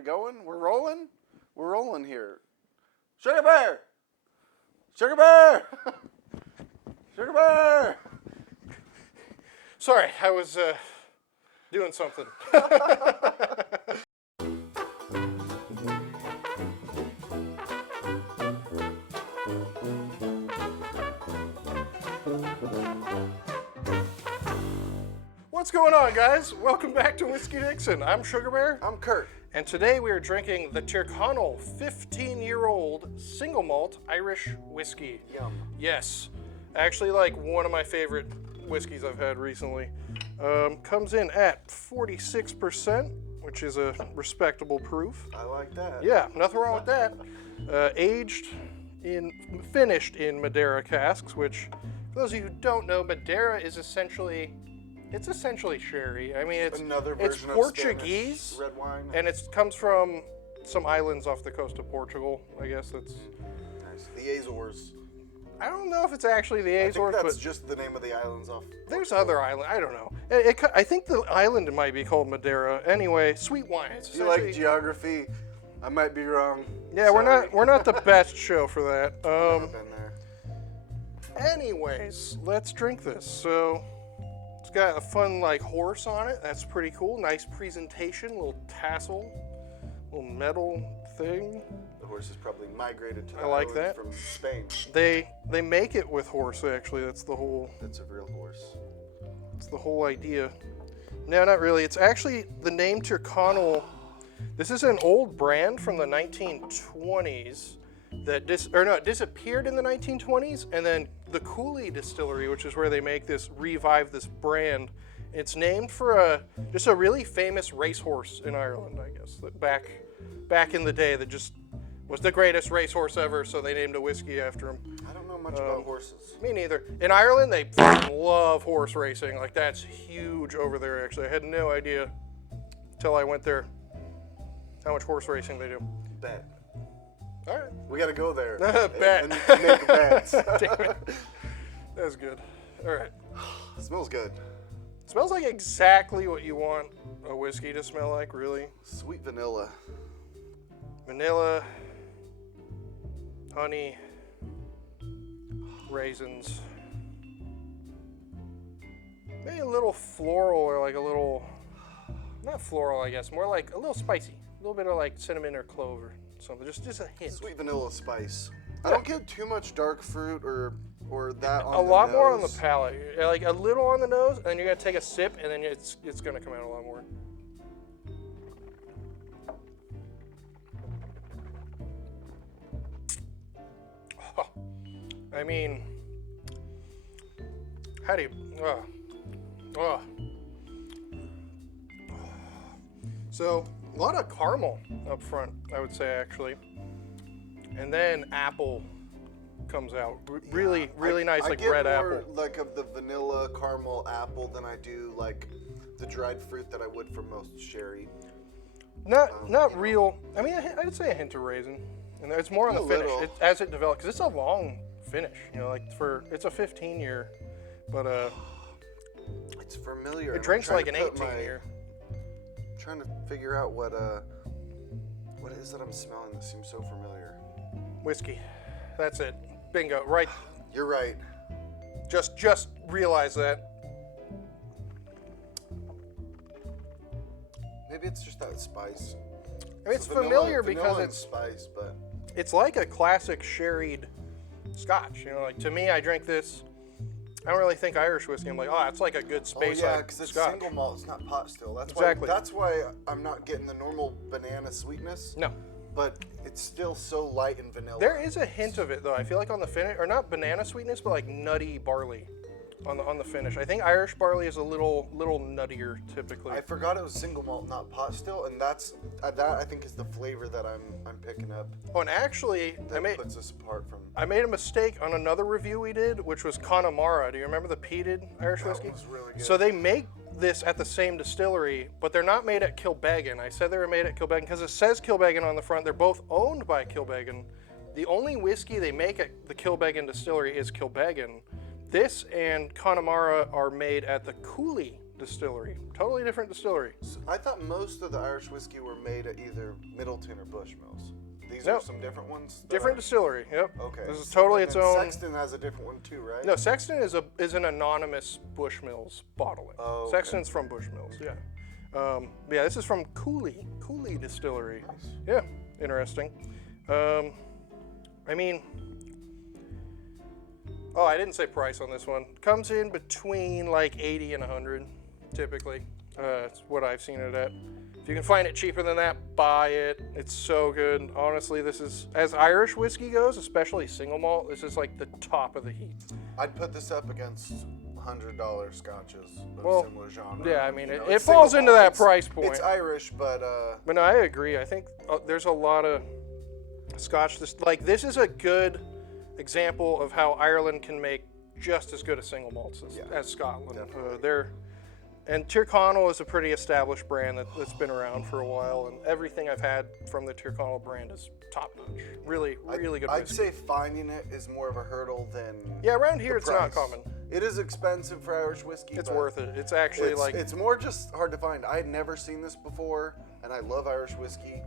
we going? We're rolling? We're rolling here. Sugarbear! Sugarbear! Sugarbear! Sorry, I was doing something. What's going on, guys? Welcome back to Whiskey Dixon. I'm Sugarbear. I'm Curt. And today we are drinking the Tyrconnell 15-year-old single malt Irish whiskey. Yum. Yes, actually like one of my favorite whiskeys I've had recently. Comes in at 46%, which is a respectable proof. I like that. Yeah, nothing wrong with that. Finished in Madeira casks, which, for those of you who don't know, Madeira is essentially sherry. I mean, it's Portuguese Spanish red wine, and it comes from some islands off the coast of Portugal. I guess that's nice. The Azores. I don't know if it's actually the Azores, I think that's but just the name of the islands off. There's other islands. I don't know. I think the island might be called Madeira. Anyway, sweet wine. It's you like geography? I might be wrong. Yeah, Sorry. we're not the best show for that. I've never been there. Anyways, let's drink this. So it's got a fun like horse on it. That's pretty cool. Nice presentation. Little tassel, little metal thing. The horse is probably migrated to the I like island that. from Spain. They make it with horse actually. That's the whole. That's a real horse. That's the whole idea. No, not really. It's actually the name Tyrconnell. This is an old brand from the 1920s that it disappeared in the 1920s, and then the Cooley distillery, which is where they make this, revived this brand. It's named for just a really famous racehorse in Ireland, I guess. That back in the day, that just was the greatest racehorse ever, so they named a whiskey after him. I don't know much about horses. Me neither. In Ireland, they fucking love horse racing. Like, that's huge over there, actually. I had no idea until I went there how much horse racing they do. Bet. All right. We gotta go there. Bet. And make bets. Damn it. That's good. All right. It smells good. Smells like exactly what you want a whiskey to smell like, really. Sweet vanilla. Vanilla, honey, raisins. Maybe a little floral, or like a little, not floral, I guess, more like a little spicy. A little bit of like cinnamon or clove or something, just a hint. Sweet vanilla spice. Yeah. I don't get too much dark fruit or that on the nose. A lot more on the nose. palate, like a little on the nose, and then you're gonna take a sip, and then it's gonna come out a lot more. Oh, I mean, how do you? Oh. So a lot of caramel up front, I would say, actually, and then apple comes out. Really nice, like red apple. I get more like of the vanilla caramel apple than I do like the dried fruit that I would for most sherry. Not real. I mean, I'd say a hint of raisin, and it's more on the finish as it develops, because it's a long finish. You know, like it's a 15-year, but it's familiar. It drinks like an 18-year. Trying to figure out what it is that I'm smelling that seems so familiar. Whiskey. That's it. Bingo. Right. You're right. Just realize that. Maybe it's just that spice. I mean, it's familiar because vanilla it's spice, but it's like a classic sherried Scotch. You know, like to me, I drink this. I don't really think Irish whiskey. I'm like, oh, it's like a good space. Oh yeah, because it's Scotch. single malt. It's not pot still. That's exactly. That's why I'm not getting the normal banana sweetness. No. But it's still so light and vanilla. There is a hint of it though. I feel like on the finish, or not banana sweetness, but like nutty barley on the finish. I think Irish barley is a little nuttier typically. I forgot it was single malt, not pot still, and that I think is the flavor that I'm picking up. Oh, and actually, puts us apart from. I made a mistake on another review we did, which was Connemara. Do you remember the peated Irish whiskey? That was really good. So they make this at the same distillery, but they're not made at Kilbeggan. I said they were made at Kilbeggan because it says Kilbeggan on the front. They're both owned by Kilbeggan. The only whiskey they make at the Kilbeggan distillery is Kilbeggan. This and Connemara are made at the Cooley distillery. Totally different distillery. I thought most of the Irish whiskey were made at either Middleton or Bushmills. These Nope. are some different ones? Different distillery, yep. Okay. This is totally its own. Sexton has a different one too, right? No, Sexton is an anonymous Bushmills bottling. Oh, okay. Sexton's from Bushmills, yeah. Yeah, this is from Cooley Distillery. Nice. Yeah, interesting. I mean, oh, I didn't say price on this one. Comes in between like 80 and 100, typically. It's what I've seen it at. If you can find it cheaper than that, buy it. It's so good. Honestly, this is, as Irish whiskey goes, especially single malt, this is like the top of the heap. I'd put this up against $100 scotches of Well, similar genre. yeah, I mean, You know, it it's falls single into malt. that price point. It's Irish, but But no, I agree. I think there's a lot of Scotch. This is a good example of how Ireland can make just as good a single malts as Scotland. And Tyrconnell is a pretty established brand that's been around for a while, and everything I've had from the Tyrconnell brand is top notch. Really good I'd whiskey. say finding it is more of a hurdle than Yeah, around here the it's not price. common. It is expensive for Irish whiskey. It's but worth it. It's actually it's more just hard to find. I had never seen this before, and I love Irish whiskey.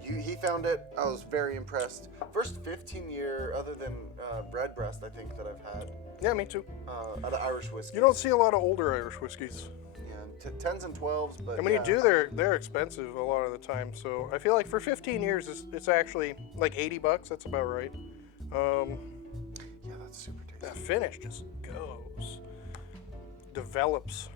He found it. I was very impressed. First 15-year, other than Redbreast, I think that I've had. Yeah, me too. Out of Irish whiskey. You don't see a lot of older Irish whiskeys. Yeah, 10s and 12s, but And when you do, they're expensive a lot of the time. So I feel like for 15 years, it's actually like $80. That's about right. Yeah, that's super tasty. That finish just goes, develops.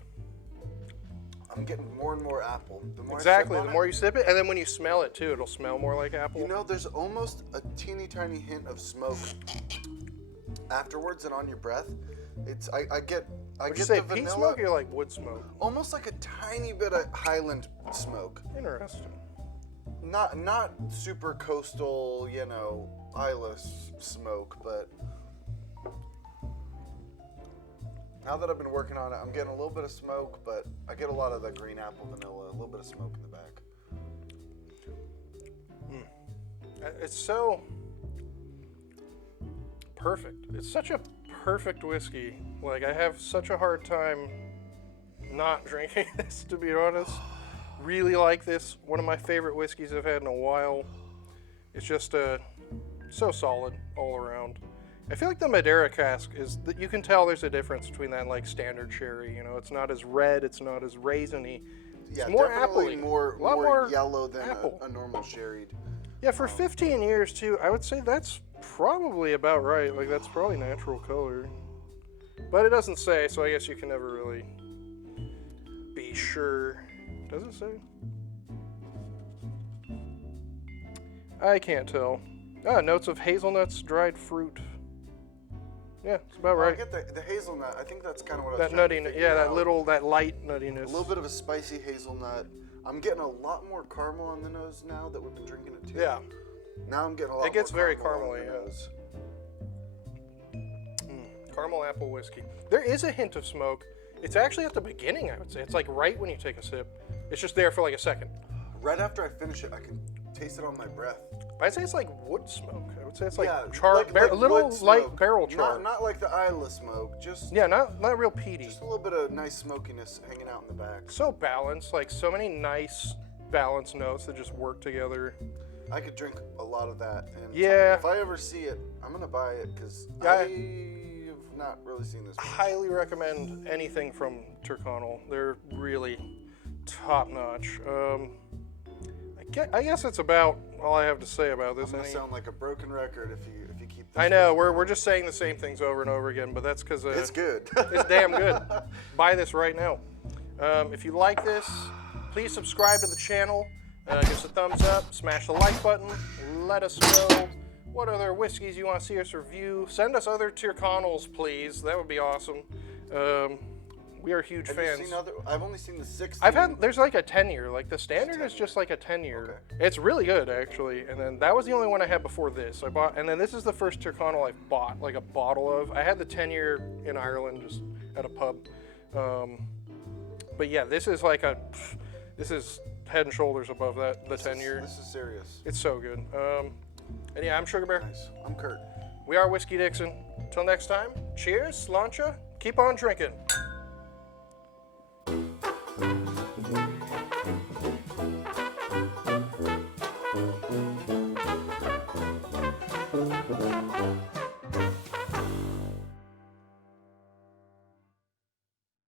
I'm getting more and more apple. The more Exactly. I sip The on more it, you sip it, and then when you smell it too, it'll smell more like apple. you know, there's almost a teeny tiny hint of smoke afterwards and on your breath. It's I get Would you the say vanilla, peat smoke or like wood smoke? almost like a tiny bit of Highland smoke. Interesting. Not super coastal, you know, Isla smoke, but now that I've been working on it, I'm getting a little bit of smoke, but I get a lot of the green apple vanilla, a little bit of smoke in the back. It's so perfect. It's such a perfect whiskey. Like, I have such a hard time not drinking this, to be honest. Really like this. One of my favorite whiskeys I've had in a while. It's just so solid all around. I feel like the Madeira Cask is that you can tell there's a difference between that and like standard sherry. You know, it's not as red, it's not as raisiny. Yeah, it's more definitely appley. more A lot more yellow than apple. a normal sherried. Yeah, for 15 years too, I would say that's probably about right. Like, that's probably natural color. But it doesn't say, so I guess you can never really be sure. Does it say? I can't tell. Notes of hazelnuts, dried fruit. Yeah, it's about Well, I right. get the hazelnut. I think that's kind of what I That was trying to nuttiness, figure yeah, out. that light nuttiness. A little bit of a spicy hazelnut. I'm getting a lot more caramel on the nose now that we've been drinking it too. Yeah. Now I'm getting a lot It gets more very caramel on caramely, the yeah. nose. Caramel apple whiskey. There is a hint of smoke. It's actually at the beginning, I would say. It's like right when you take a sip. It's just there for like a second. Right after I finish it, I can taste it on my breath. I'd say it's like wood smoke. I would say it's like Yeah, char, like a little wood light smoke. barrel char. Not like the Isla smoke, just Yeah, not real peaty. just a little bit of nice smokiness hanging out in the back. So balanced, like so many nice balanced notes that just work together. I could drink a lot of that. And Yeah. if I ever see it, I'm gonna buy it because Yeah, I have not really seen this. Highly recommend anything from Tyrconnell. They're really top notch. I guess that's about all I have to say about this. I'm gonna sound like a broken record if you keep. This I know going. we're just saying the same things over and over again, but that's because It's good. it's damn good. Buy this right now. If you like this, please subscribe to the channel. Give us a thumbs up. Smash the like button. Let us know what other whiskeys you want to see us review. Send us other Tyrconnells, please. That would be awesome. We are huge Have fans. you seen other? I've only seen the 16. There's like a 10-year. Like the standard is just like a 10-year. Okay. It's really good actually. And then that was the only one I had before this. And then this is the first Tyrconnell I've bought like a bottle of. I had the 10-year in Ireland just at a pub. But yeah, this is head and shoulders above that, the 10-year. This is serious. It's so good. And yeah, I'm Sugarbear. Nice. I'm Curt. We are Whiskey Dixon. Till next time, cheers, sláinte, keep on drinking.